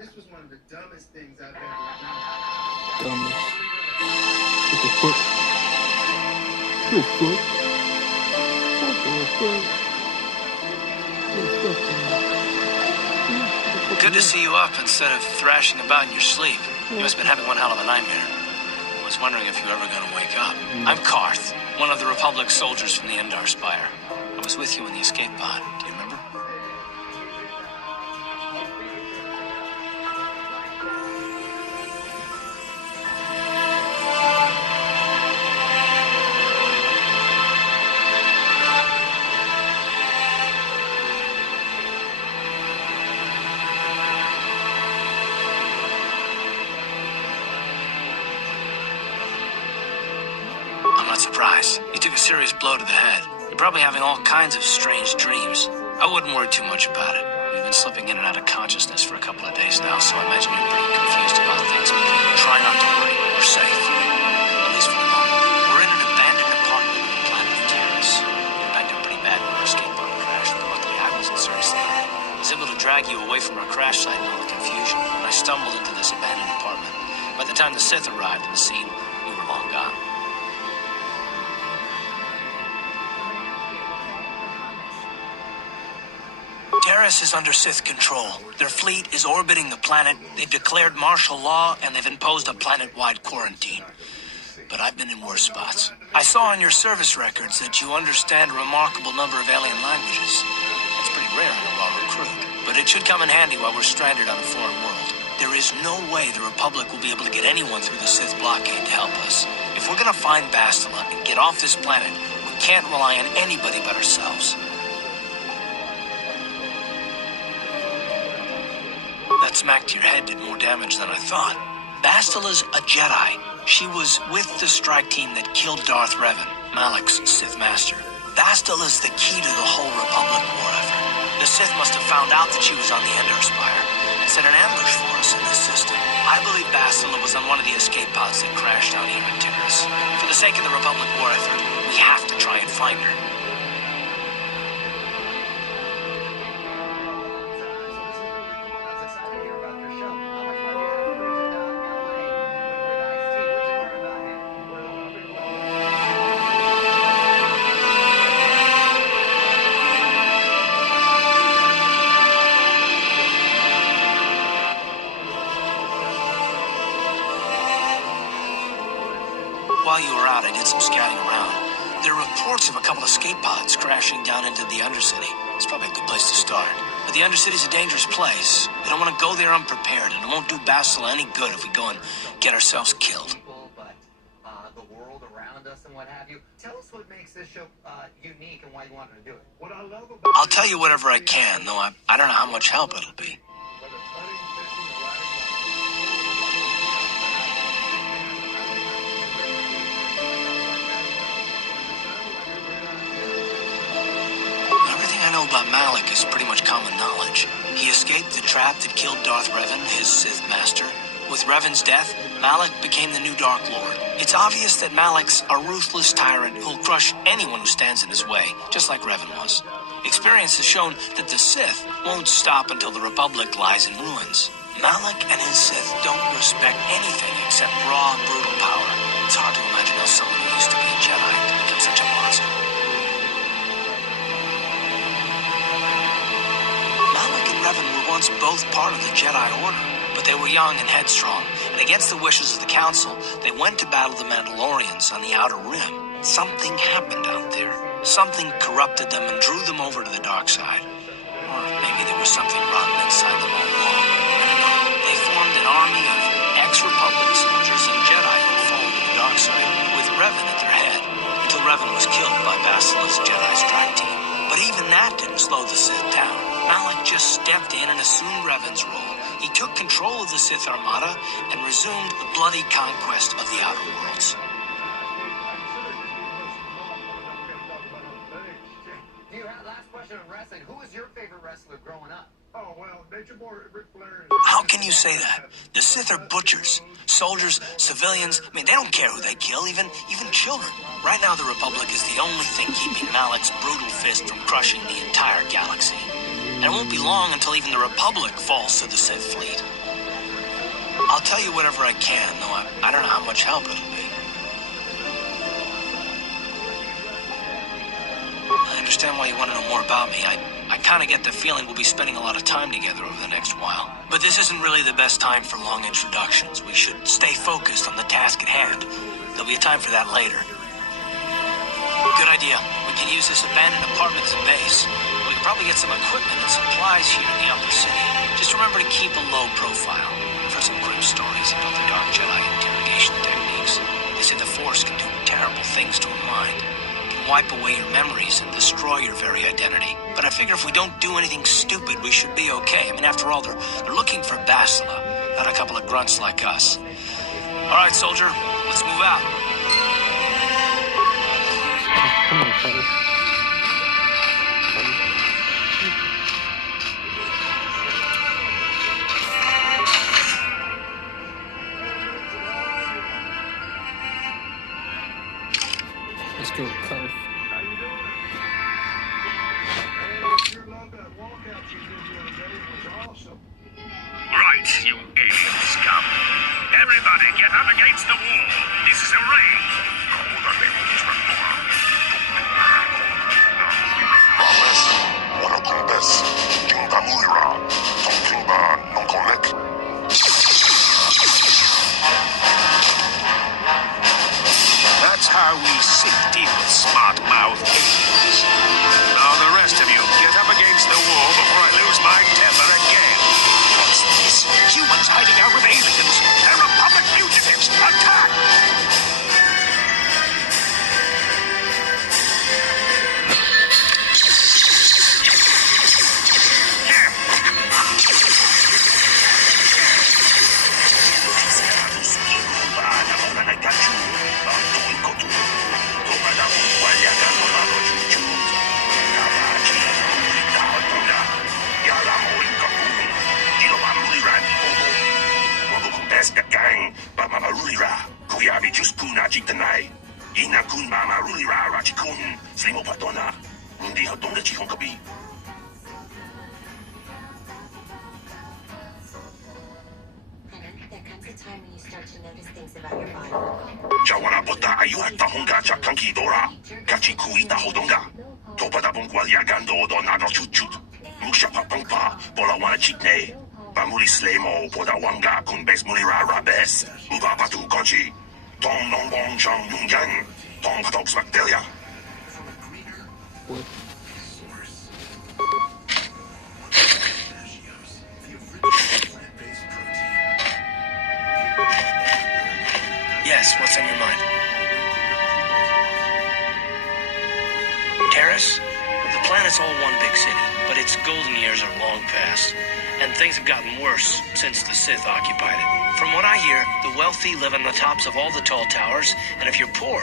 This was one of the dumbest things I've ever done. Dumbest. What the fuck? What the fuck? What the fuck? What the fuck? Good to see you up instead of thrashing about in your sleep. You must have been having one hell of a nightmare. I was wondering if you were ever going to wake up. I'm Karth, one of the Republic soldiers from the Endar Spire. I was with you in the escape pod. Do you remember? I'm not surprised. You took a serious blow to the head. You're probably having all kinds of strange dreams. I wouldn't worry too much about it. You've been slipping in and out of consciousness for a couple of days now, so I imagine you're pretty confused about things. But try not to worry. We're safe. At least for the moment. We're in an abandoned apartment on the planet of Terrace. We were banged up pretty bad when our escape pod crashed, but luckily I wasn't seriously hurt. I was able to drag you away from our crash site in all the confusion, and I stumbled into this abandoned apartment. By the time the Sith arrived on the scene, we were long gone. Terrace is under Sith control. Their fleet is orbiting the planet. They've declared martial law, and they've imposed a planet-wide quarantine. But I've been in worse spots. I saw in your service records that you understand a remarkable number of alien languages. That's pretty rare in a raw recruit. But it should come in handy while we're stranded on a foreign world. There is no way the Republic will be able to get anyone through the Sith blockade to help us. If we're gonna find Bastila and get off this planet, we can't rely on anybody but ourselves. That smack to your head did more damage than I thought. Bastila's a Jedi. She was with the strike team that killed Darth Revan, Malak's Sith master. Bastila's the key to the whole Republic war effort. The Sith must have found out that she was on the Endar Spire and set an ambush for us in this system. I believe Bastila was on one of the escape pods that crashed down here in Terrace. For the sake of the Republic war effort, we have to try and find her. While you were out, I did some scouting around. There are reports of a couple of escape pods crashing down into the Undercity. It's probably a good place to start. But the Undercity's a dangerous place. We don't want to go there unprepared, and it won't do Bastila any good if we go and get ourselves killed. But the world around us and what have you. Tell us what makes this show unique and why you wanted to do it. What I love about I'll tell you whatever I can, though I don't know how much help it'll be. whether it's hunting, fishing, or riding Everything I know about Malak is pretty much common knowledge. He escaped the trap that killed Darth Revan, his Sith master. With Revan's death, Malak became the new Dark Lord. It's obvious that Malak's a ruthless tyrant who'll crush anyone who stands in his way, just like Revan was. Experience has shown that the Sith won't stop until the Republic lies in ruins. Malak and his Sith don't respect anything except raw, brutal power. It's hard to imagine how someone who used to be a Jedi could become such a monster. Malak and Revan were once both part of the Jedi Order, but they were young and headstrong, and against the wishes of the Council, they went to battle the Mandalorians on the Outer Rim. Something happened out there. Something corrupted them and drew them over to the dark side. Or maybe there was something rotten inside them all along. I don't know. They formed an army of ex-Republic soldiers and Jedi who followed to the dark side, with Revan at their head, until Revan was killed by Bastila's Jedi strike team. But even that didn't slow the Sith down. Malak just stepped in and assumed Revan's role. He took control of the Sith Armada and resumed the bloody conquest of the Outer Worlds. Last question on wrestling. Who was your favorite wrestler growing up? Oh, well, Nature Boy Ric Flair. How can you say that? The Sith are butchers. Soldiers, civilians, I mean, they don't care who they kill, even children. Right now, the Republic is the only thing keeping Malak's brutal fist from crushing the entire galaxy. And it won't be long until even the Republic falls to the Sith fleet. I'll tell you whatever I can, though I don't know how much help it'll be. I understand why you want to know more about me. I kind of get the feeling we'll be spending a lot of time together over the next while. But this isn't really the best time for long introductions. We should stay focused on the task at hand. There'll be a time for that later. Good idea. We can use this abandoned apartment as a base. We can probably get some equipment and supplies here in the upper city. Just remember to keep a low profile. I've heard some grim stories about the Dark Jedi interrogation techniques. They say the Force can do terrible things to a mind. It can wipe away your memories and destroy your very identity. But I figure if we don't do anything stupid, we should be okay. I mean, after all, they're looking for Bastila, not a couple of grunts like us. All right, soldier, let's move out. Come on, Carter. Let's go, Carter. Right, you alien scum. Everybody get up against the wall. This is a raid. That's how we sink deep with smart-mouthed aliens. Now the rest of you, get up against the wall before I lose my temper again. What's this? Humans hiding out with aliens. They're Republic fugitives. Attack! There comes a time when you start to notice things about your body. Jawana bota ayuhata honga cha kanki dora. Kachi kuita hodonga. Topada bongwalia gando do nado chuchut. Musha papangpa bola wana chitne. Bamuli slemo poda wanga kun bes mulira rabes. Uba patu konchi. Tong nong bong chang yung yang. Tong patok spactelia. What? Yes, what's on your mind? Terrace? The planet's all one big city, but its golden years are long past. And things have gotten worse since the Sith occupied it. From what I hear, the wealthy live on the tops of all the tall towers, and if you're poor,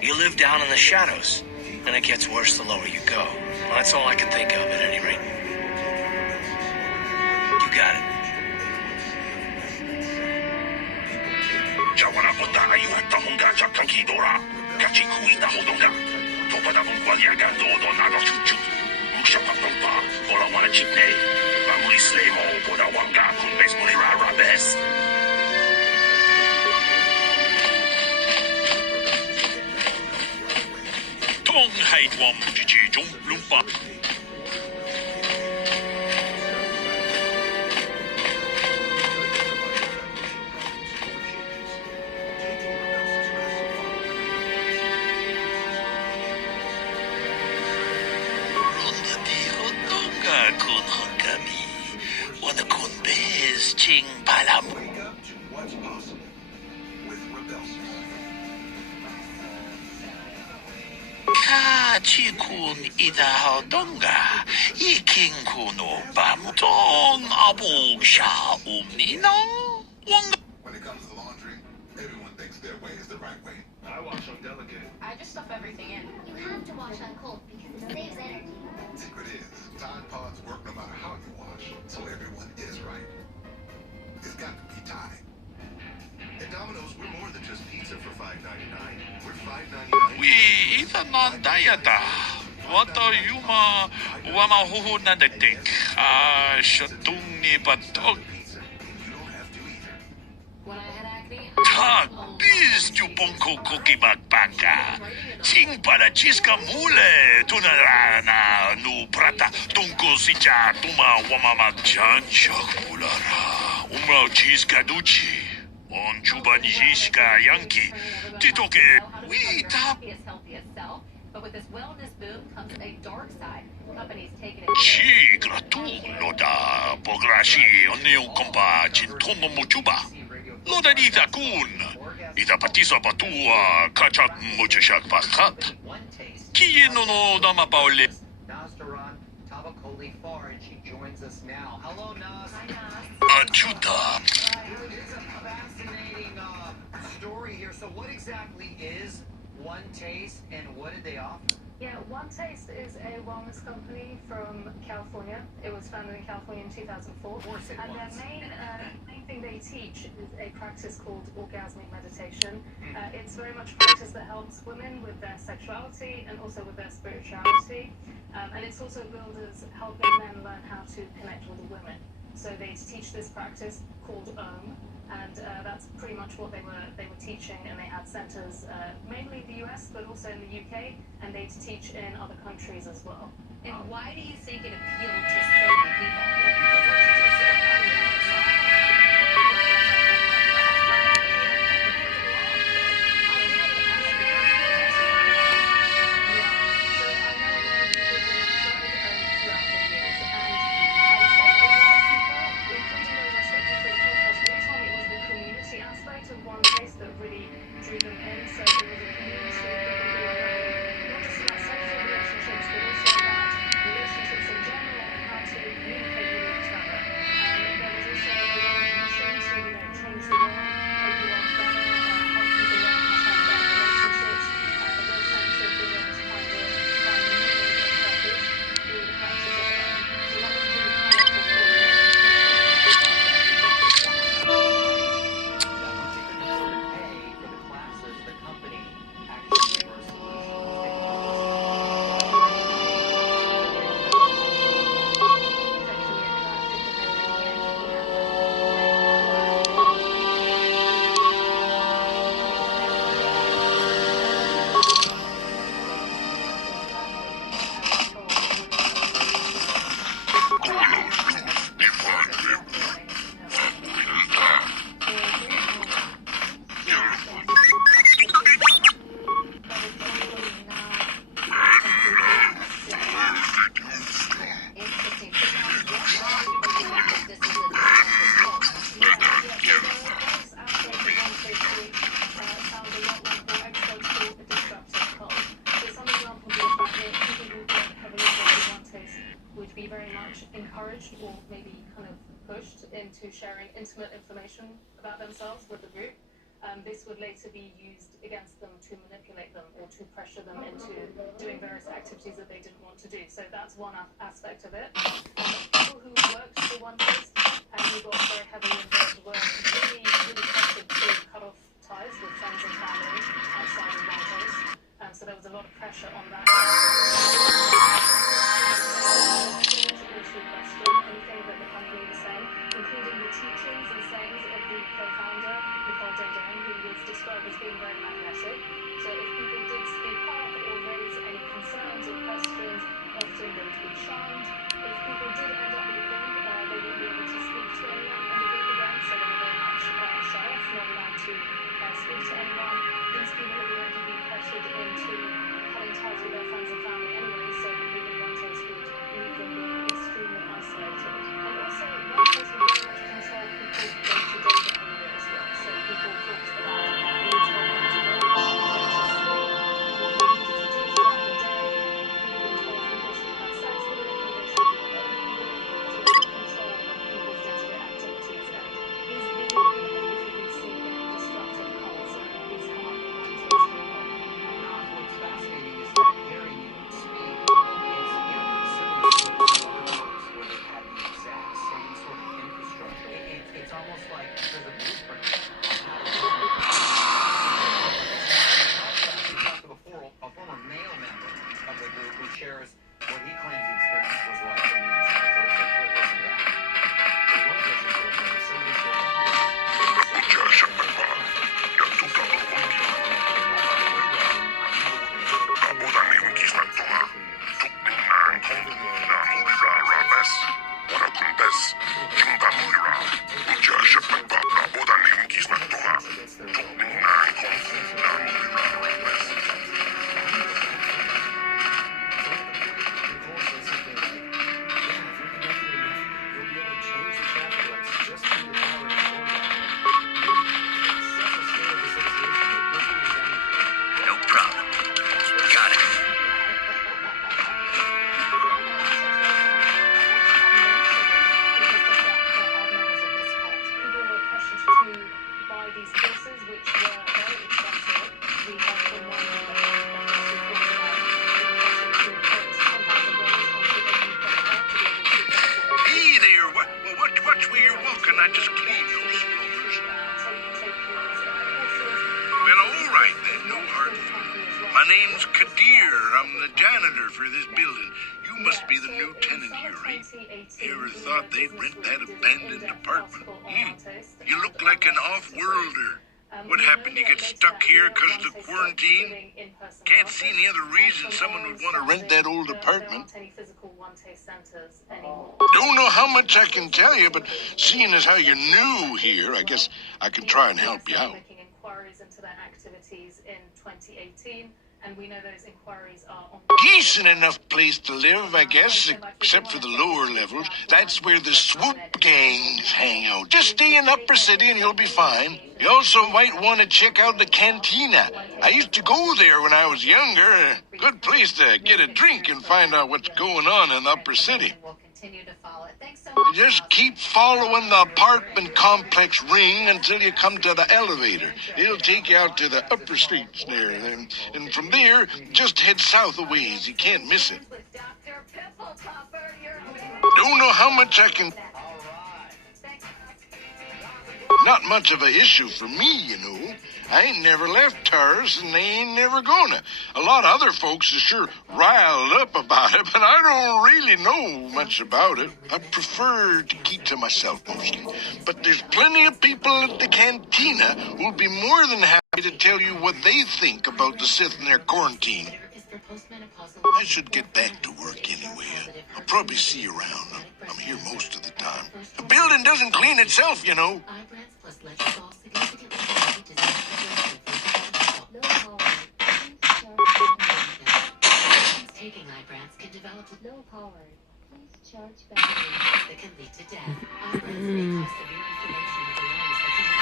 you live down in the shadows. And it gets worse the lower you go. Well, that's all I can think of, at any rate. You got it. Jawana bota ayuhata honga cha kanki dora. Kachi kuita hodonga. Topada bongwalia gando do nado chuchut. Musha papangpa bola wana chitne. Bamuli slemo poda wanga kun bes mulira rabes. Tong hate one jiji jong lumpa. Ching palam. Wake up to what's possible with Rebelson. Kachikun idahadonga. Iking kuno bamutong abog sha umnino. Wanga. When it comes to laundry, everyone thinks their way is the right way. I wash on delicate. I just stuff everything in. You have to wash on cold because it saves energy. Secret is, Tide Pods work no matter how you wash, so everyone is right. It's got to be Tide. At Domino's, we're more than just pizza for $5.99. We're $5.99. We ita na dayata. Wata yuma wama huhu na dagdig. Shatung ni patog. Pizza. You don't have to either. When I had acne, Ta biz jupongko koki magpaka. Sing para chiska mule tunarana nu prata tungkol si cha tuma wamama janchak mulara. Umrao chiska duchi. On chuban jiska yanki. Titoke wita. healthy as self. But with this wellness boom comes a dark side. Companies taking it. Chi gratulo da pograshi oneo kompa chintono mochuba. Loda dita kun. Ita patisa batua kachak mochishak bakat. Kieno no dama paule. Nas Duran, Tabakoli Far, and she joins us now. Hello, Nas. Hi, Nas. Achuta. It's a fascinating story here. So, what exactly is One Taste, and what did they offer? Yeah, One Taste is a wellness company from California. It was founded in California in 2004. Of course it And was. their main thing they teach is a practice called orgasmic meditation. It's very much a practice that helps women with their sexuality and also with their spirituality. And it's also billed as helping men learn how to connect with women. So they teach this practice called and that's pretty much what they were teaching, and they had centers mainly the US but also in the UK, and they teach in other countries as well. And why do you think it appealed to so many people? Because what you just said. One Taste that really drew them in. So it was a community of people who were learning not just about sexual relationships, but also about relationships in general and how to communicate with each other. There was also a lot of mission to change the world, make the world better, help people learn how to have better relationships, a real sense of being able to find meaning and purpose through the practice of So that was really powerful for the That once you couldn't afford to pay for the classes, the company actually gave her a solution. Let's take a quick would be very much encouraged or maybe kind of pushed into sharing intimate information about themselves with the group. This would later be used against them to manipulate them or to pressure them into doing various activities that they didn't want to do. So that's one aspect of it. People who worked for One Taste and who got very heavily involved were really pressured to cut off ties with friends and family outside of One Taste. So there was a lot of pressure on that. To question anything that the company was saying, including the teachings and sayings of the co-founder, Nicole J. who was described as being very magnetic. So if people did speak up or raise any concerns or questions, often they would be shunned. If people did end up leaving, they wouldn't be able to speak to anyone in the group again, so they were very much shut off, not allowed to speak to anyone. These people had already been pressured into cutting ties with their friends and family anyway, so leaving One Taste would leave them being extremely isolated. And also, One Taste would very much control people's day-to-day behavior as well. So people talked about being told when to go, when to sleep, what they needed to do throughout the day, being told who they should have sex with, who they should be alone with, so they could control people's day-to-day activities. And these are the behaviors you can see in destructive cults, and these come up in One Taste a lot. What's fascinating is that hearing you speak is eerily similar to some other groups where they had the exact same sort of infrastructure. It's almost like there's a blueprint on how to do it. We talked to a former male member of the group who shares what he claims the experience was like from the inside. So let's take a quick listen to that. One person shared this, somebody shared this. these horses, which were very expensive. We have from one that talked about the to put $10,000 onto a new credit card to be able to afford. Hey there, watch where you're walking. I just cleaned those strollers. Take yours horses. Well, all right then, no hard feelings. My name's Kadir. I'm the janitor for this building. You must be the new tenant here, eh? You ever thought they'd rent that abandoned apartment? You look like an off-worlder. What happened? You get stuck here because of the quarantine? Can't see any other reason someone would want to rent that old apartment. Don't know how much I can tell you, but seeing as how you're new here, I guess I can try and help you out. Making inquiries into their activities in 2018, and we know those inquiries are on. Decent enough place to live, I guess, except for the lower levels. That's where the swoop gangs hang out. Just stay in Upper City and you'll be fine. You also might want to check out the cantina. I used to go there when I was younger. A good place to get a drink and find out what's going on in Upper City. Just keep following the apartment complex ring until you come to the elevator. It'll take you out to the upper streets there. And from there, just head south a ways. You can't miss it. Don't know how much I can... Not much of an issue for me, you know. I ain't never left Taurus, and they ain't never gonna. A lot of other folks are sure riled up about it, but I don't really know much about it. I prefer to keep to myself mostly. But there's plenty of people at the cantina who'll be more than happy to tell you what they think about the sitting there quarantine. I should get back to work anyway. I'll probably see you around. I'm here most of the time. The building doesn't clean itself, you know. Taking Ibrance can develop low power. Please charge batteries that can lead to death. Ibrance may cause severe inflammation of the lungs that can lead to death.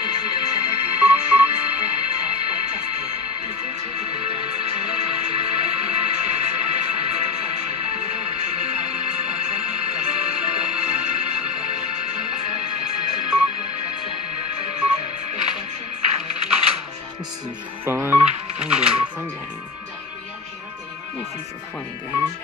Including trouble breathing, shortness of breath, cough, or chest pain. Before taking Ibrance, tell your doctor for FDA chills or other signs of infection. Liver or kidney problems, arthritic, breastfeeding, or allergic component. Common side effects include low red blood cell and milk platelet counts, infections, malaria, nausea. This is fun. I'm doing a fun game. This is a fun game.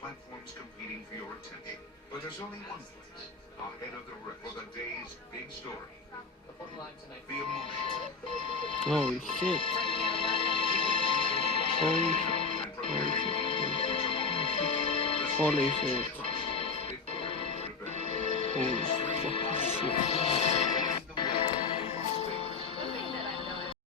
Platforms competing for your attention. But there's only one place ahead of the rest for the day's big story. The emotion. Holy shit. Holy shit. Holy shit. Holy shit. Holy fucking shit.